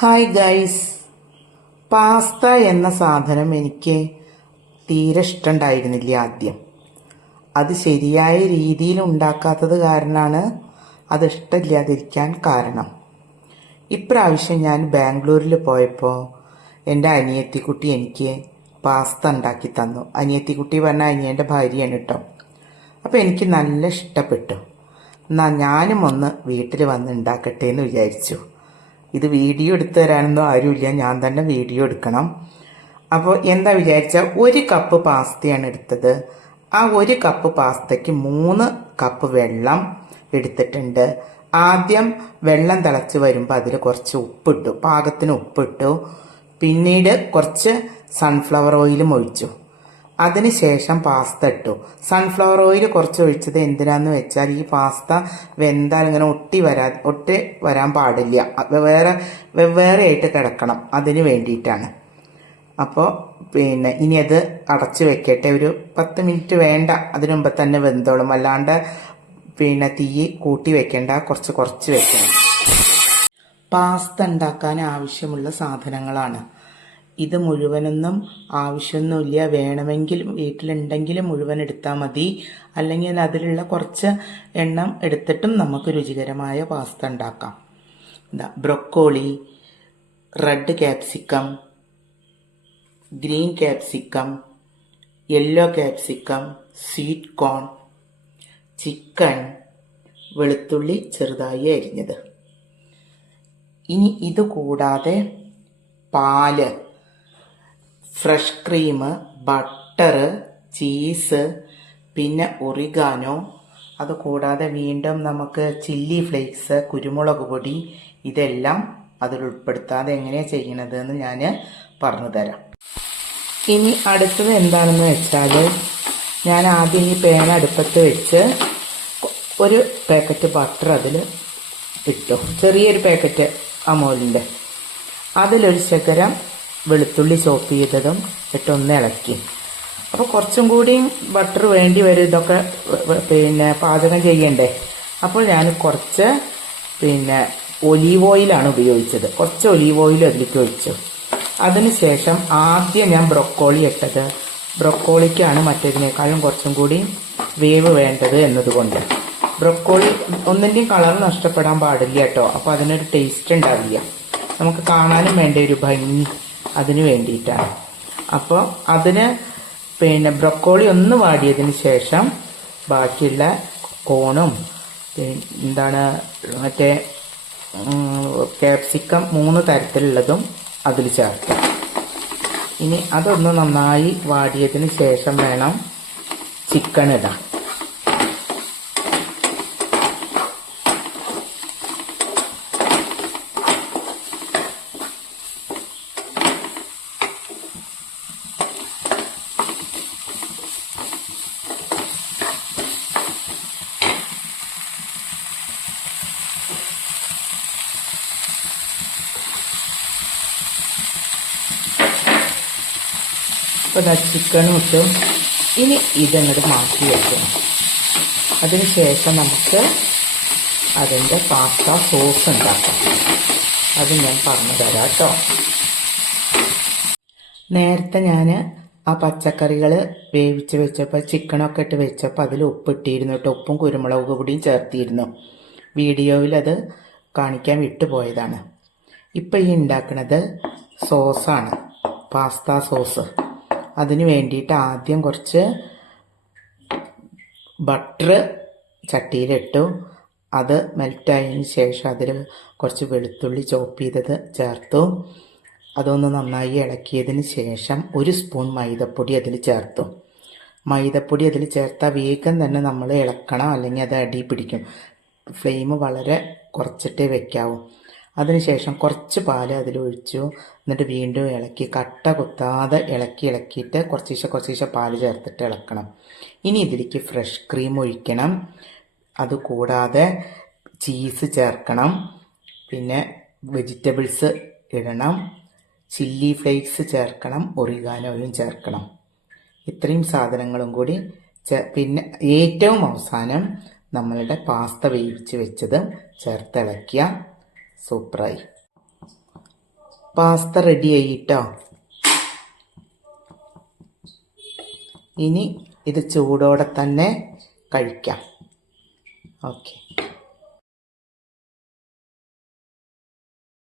Hi guys, pasta എന്ന സാധനം എനിക്ക് തീരെ ഇഷ്ടമുണ്ടായിരുന്നില്ല ആദ്യം. അത് ശരിയായ രീതിയിൽ ഉണ്ടാക്കാത്തത് കാരണമാണ് അത് ഇഷ്ടമില്ലാതിരിക്കാൻ കാരണം. ഇപ്രാവശ്യം ഞാൻ ബാംഗ്ലൂരിൽ പോയപ്പോൾ എൻ്റെ അനിയത്തിക്കുട്ടി എനിക്ക് പാസ്ത ഉണ്ടാക്കി തന്നു. അനിയത്തിക്കുട്ടി പറഞ്ഞാൽ അനിയൻ്റെ ഭാര്യയാണ് കേട്ടോ. അപ്പോൾ എനിക്ക് നല്ല ഇഷ്ടപ്പെട്ടു. എന്നാൽ ഞാനും ഒന്ന് വീട്ടിൽ വന്ന് ഉണ്ടാക്കട്ടെ എന്ന് വിചാരിച്ചു. ഇത് വീഡിയോ എടുത്തു തരാനൊന്നും ആരുമില്ല, ഞാൻ തന്നെ വീഡിയോ എടുക്കണം. അപ്പോൾ എന്താ വിചാരിച്ചാൽ 1 കപ്പ് പാസ്തയാണ് എടുത്തത്. ആ 1 കപ്പ് പാസ്തയ്ക്ക് 3 കപ്പ് വെള്ളം എടുത്തിട്ടുണ്ട്. ആദ്യം വെള്ളം തിളച്ച് വരുമ്പോൾ അതിൽ കുറച്ച് ഉപ്പിട്ടു, പാകത്തിന് ഉപ്പിട്ടു. പിന്നീട് കുറച്ച് സൺഫ്ലവർ ഓയിലും ഒഴിച്ചു. അതിനുശേഷം പാസ്ത ഇട്ടു. സൺഫ്ലവർ ഓയിൽ കുറച്ച് ഒഴിച്ചത് എന്തിനാന്ന് വെച്ചാൽ ഈ പാസ്ത വെന്താൽ ഇങ്ങനെ ഒട്ടി വരാൻ പാടില്ല, വെവ്വേറെ ആയിട്ട് കിടക്കണം, അതിന് വേണ്ടിയിട്ടാണ്. അപ്പോൾ ഇനി അത് അടച്ചു വെക്കട്ടെ. ഒരു 10 മിനിറ്റ് വേണ്ട, അതിനു മുമ്പ് തന്നെ വെന്തോളും. അല്ലാണ്ട് തീ കൂട്ടി വെക്കേണ്ട, കുറച്ച് വെക്കണം. പാസ്ത ഉണ്ടാക്കാൻ ആവശ്യമുള്ള സാധനങ്ങളാണ് ഇത്. മുഴുവനൊന്നും ആവശ്യമൊന്നുമില്ല, വേണമെങ്കിൽ വീട്ടിലുണ്ടെങ്കിൽ മുഴുവൻ എടുത്താൽ മതി. അല്ലെങ്കിൽ അതിലുള്ള കുറച്ച് എണ്ണം എടുത്തിട്ടും നമുക്ക് രുചികരമായ പാസ്ത ഉണ്ടാക്കാം. Broccoli, red capsicum, green capsicum, yellow capsicum, sweet corn, chicken, വെളുത്തുള്ളി ചെറുതായി അരിഞ്ഞത്. ഇനി ഇത് കൂടാതെ പാല്, ഫ്രഷ് ക്രീം, ബട്ടർ, ചീസ്, പിന്നെ ഒറിഗാനോ. അതുകൂടാതെ വീണ്ടും നമുക്ക് ചില്ലി ഫ്ലേക്സ്, കുരുമുളക് പൊടി, ഇതെല്ലാം അതിൽ ഉൾപ്പെടുത്താതെ എങ്ങനെയാണ് ചെയ്യണത് എന്ന് ഞാൻ പറഞ്ഞു തരാം. ഇനി അടുത്തത് എന്താണെന്ന് വെച്ചാൽ, ഞാൻ ആദ്യം ഈ പാൻ അടുപ്പത്ത് വെച്ച് 1 പാക്കറ്റ് ബട്ടർ അതിൽ ഇട്ടു, ചെറിയൊരു പാക്കറ്റ് അമൂലിൻ്റെ. അതിലൊരു ശകലം വെളുത്തുള്ളി ചോപ്പ് ചെയ്തതും ഇട്ടൊന്ന് ഇളക്കി. അപ്പോൾ കുറച്ചും കൂടിയും ബട്ടർ വേണ്ടി വരും, ഇതൊക്കെ പാചകം ചെയ്യണ്ടേ. അപ്പോൾ ഞാൻ കുറച്ച് ഒലീവ് ഓയിലാണ് ഉപയോഗിച്ചത്. കുറച്ച് ഒലീവ് ഓയിൽ അതിലേക്ക് ഒഴിച്ചു. അതിനുശേഷം ആദ്യം ഞാൻ ബ്രൊക്കോളി ഇട്ടത്. ബ്രൊക്കോളിക്കാണ് മറ്റേതിനേക്കാളും കുറച്ചും കൂടി വേവ് വേണ്ടത് എന്നതുകൊണ്ട്. ബ്രൊക്കോളി ഒന്നിൻ്റെയും കളർ നഷ്ടപ്പെടാൻ പാടില്ല കേട്ടോ, അപ്പോൾ അതിനൊരു ടേസ്റ്റ് ഉണ്ടാവില്ല. നമുക്ക് കാണാനും വേണ്ട ഒരു ഭംഗി, അതിന് വേണ്ടിയിട്ടാണ്. അപ്പോൾ അതിന് ബ്രൊക്കോളി ഒന്ന് വാടിയതിന് ശേഷം ബാക്കിയുള്ള കോണും മറ്റേ ക്യാപ്സിക്കം 3 തരത്തിലുള്ളതും അതിൽ ചേർക്കാം. ഇനി അതൊന്ന് നന്നായി വാടിയതിന് ശേഷം വേണം ചിക്കൻ ഇടാൻ. അപ്പോൾ ചിക്കനും ഇട്ടു. ഇനി ഇതങ്ങോട്ട് മാറ്റി വെക്കണം. അതിനുശേഷം നമുക്ക് അതിൻ്റെ പാസ്ത സോസ് ഉണ്ടാക്കാം. അത് ഞാൻ പറഞ്ഞു തരാം കേട്ടോ. നേരത്തെ ഞാൻ ആ പച്ചക്കറികൾ വേവിച്ച് വെച്ചപ്പോൾ, ചിക്കനൊക്കെ ഇട്ട് വെച്ചപ്പോൾ അതിൽ ഉപ്പിട്ടിരുന്നു കേട്ടോ. ഉപ്പും കുരുമുളക് പൊടിയും ചേർത്തിരുന്നു. വീഡിയോയിൽ അത് കാണിക്കാൻ വിട്ടുപോയതാണ്. ഇപ്പം ഈ ഉണ്ടാക്കുന്നത് സോസാണ്, പാസ്ത സോസ്. അതിന് വേണ്ടിയിട്ട് ആദ്യം കുറച്ച് ബട്ടർ ചട്ടിയിലിട്ടു. അത് മെൽറ്റായതിന് ശേഷം അതിൽ കുറച്ച് വെളുത്തുള്ളി ചോപ്പ് ചെയ്തത് ചേർത്തു. അതൊന്ന് നന്നായി ഇളക്കിയതിന് ശേഷം 1 സ്പൂൺ മൈദപ്പൊടി അതിൽ ചേർത്തു. മൈദപ്പൊടി അതിൽ ചേർത്താൽ വേഗം തന്നെ നമ്മൾ ഇളക്കണം, അല്ലെങ്കിൽ അത് അടി പിടിക്കും. ഫ്ലെയിം വളരെ കുറച്ചിട്ടേ വെക്കാവൂ. അതിനുശേഷം കുറച്ച് പാൽ അതിലൊഴിച്ചു. എന്നിട്ട് വീണ്ടും ഇളക്കി, കട്ട കുത്താതെ ഇളക്കിയിട്ട് കുറച്ചീശെ പാൽ ചേർത്തിട്ട് ഇളക്കണം. ഇനി ഇതിലേക്ക് ഫ്രഷ് ക്രീം ഒഴിക്കണം. അതുകൂടാതെ ചീസ് ചേർക്കണം, പിന്നെ വെജിറ്റബിൾസ് ഇടണം, ചില്ലി ഫ്ലേക്സ് ചേർക്കണം, ഒറിഗാനോയും ചേർക്കണം. ഇത്രയും സാധനങ്ങളും കൂടി പിന്നെ ഏറ്റവും അവസാനം നമ്മളുടെ പാസ്ത വേവിച്ച് വെച്ചത് ചേർത്തിളക്കിയ സൂപ്പറായി. പാസ്ത റെഡിയായി കേട്ടോ. ഇനി ഇത് ചൂടോടെ തന്നെ കഴിക്കാം. ഓക്കെ.